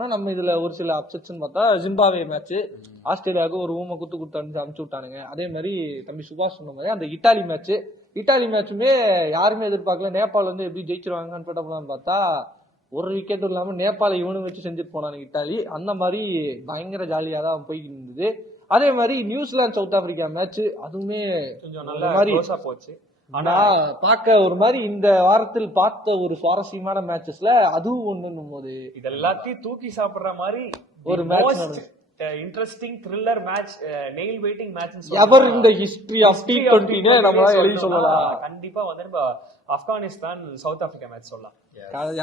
பார்த்தோம்னா நம்ம இதுல ஒரு சில அப்செட்ஸ் பார்த்தா ஜிம்பாவே மேட்ச் ஆஸ்திரேலியாவுக்கு ஒரு ஊமை குத்து அனுப்பிச்சு விட்டானுங்க. அதே மாதிரி தம்பி சுபாஷ் சொன்ன மாதிரி அந்த இட்டாலி மேட்சுமே யாருமே எதிர்பார்க்கல. நேபாள் வந்து எப்படி ஜெயிச்சிருவாங்கன்னு பார்த்தா ஒரு விக்கெட் இல்லாம நேபாள இவனு வச்சு செஞ்சுட்டு போனானுங்க இட்டாலி. அந்த மாதிரி பயங்கர ஜாலியா தான் போய்கிட்டு இருந்தது. அதே மாதிரி நியூசிலாந்து சவுத் ஆப்பிரிக்கா மேட்ச் அதுவுமே கொஞ்சம் நல்லா போச்சு. ஆனா பார்க்க ஒரு மாதிரி இந்த வாரத்தில் பார்த்த ஒரு சுவாரஸ்யமான மேட்சஸ்ல அதுவும் ஒண்ணுன்னும் போது இது எல்லாத்தையும் தூக்கி சாப்பிடுற மாதிரி ஒரு match, interesting thriller match, nail waiting match ever in the history of T20 நம்ம எழுதி சொல்லலாம். கண்டிப்பா வந்து ஆப்கானிஸ்தான் சவுத் ஆப்பிரிக்கா மேட்ச் சொல்லலாம்.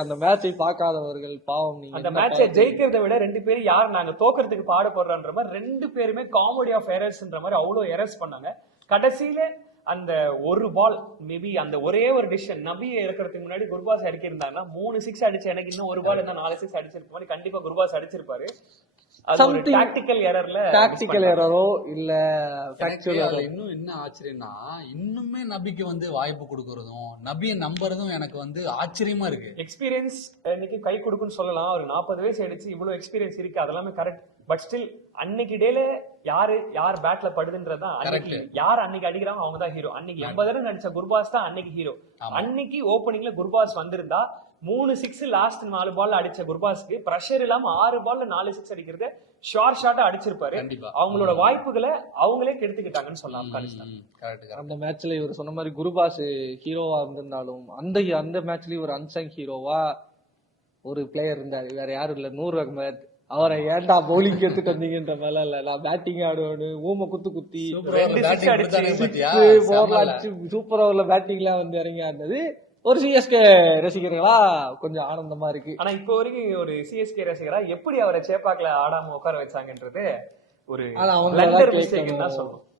அந்த மேட்சை பார்க்காதவர்கள் பாவம். நீங்க அந்த மேட்சை ஜெயிக்கிறதை விட ரெண்டு பேரும் யார் நாங்க தோக்கிறதுக்கு பாடுபடுறோன்ற மாதிரி ரெண்டு பேருமே காமெடி ஆஃப் எரர்ஸ்ன்ற மாதிரி அவ்வளவு எரர்ஸ் பண்ணாங்க. கடைசியில அந்த ஒரு பால் மேபி அந்த ஒரே ஒரு டிசிஷன் நபியை இருக்கிறதுக்கு முன்னாடி குர்பாஸ் அடிக்கிருந்தாங்கன்னா 3 6 அடிச்சு எனக்கு இன்னும் ஒரு பால் இருந்தா 4 6 அடிச்சிருக்க மாதிரி கண்டிப்பா குர்பாஸ் அடிச்சிருப்பாரு. டாக்டிக்கல் எரரோ இல்ல இன்னும் என்ன ஆச்சரியம்னா இன்னுமே நபிக்கு வந்து வாய்ப்பு கொடுக்கறதும் நபியை நம்புறதும் எனக்கு வந்து ஆச்சரியமா இருக்கு. எக்ஸ்பீரியன்ஸ் இன்னைக்கு கை கொடுக்குன்னு சொல்லலாம். ஒரு 40 வயசு அடிச்சு இவ்வளவு எக்ஸ்பீரியன்ஸ் இருக்கு, அதெல்லாமே கரெக்ட். பட் ஸ்டில் அன்னைக்கு டேல யார் பேட்ல படுதுன்றதுதான் யார் அன்னைக்கு அடிக்கிறாங்க அவங்க தான் ஹீரோ. அன்னைக்கு 80 ரன் அடிச்ச குர்பாஸ் தான் அன்னைக்கு ஹீரோ. அன்னைக்கு ஓப்பனிங்ல குர்பாஸ் வந்திருந்தா 3 6 லாஸ்ட் 4 பால்ல அடிச்ச குர்பாஸ்க்கு பிரஷர் இல்லாம 6 பால்ல 4 6 அடிக்கிறது ஷார்ட் ஷாட்டா அடிச்சிருப்பாரு. அவங்களோட வாய்ப்புகளை அவங்களே கெடுத்துக்கிட்டாங்கன்னு சொல்லலாம் ஆப்கானிஸ்தான். அந்த மேட்ச்ல இவர் சொன்ன மாதிரி குர்பாஸ் ஹீரோவா இருந்திருந்தாலும் அந்த மேட்ச்லயும் ஒரு அன்சங் ஹீரோவா ஒரு பிளேயர் இருந்தாரு, வேற யாரும் இல்ல, நூர் அகமது. அவரை ஏன்டா பவுலிங் எடுத்துட்டு வந்தீங்கன்ற மேல இல்ல, நான் பேட்டிங் ஆடுவேன்னு ஊமை குத்தி சூப்பர் ஓவர்ல பேட்டிங்லாம் வந்து இறங்கி ஆடினது ஒரு சிஎஸ்கே ரசிகர்களா கொஞ்சம் ஆனந்தமா இருக்கு. ஆனா இப்போ வரைக்கும் ஒரு சிஎஸ்கே ரசிகரா எப்படி அவரை சேப்பாக்ல ஆடாம உட்கார வச்சாங்கன்றது ஒரு மிஸ்டேக் தான் சொல்லணும்.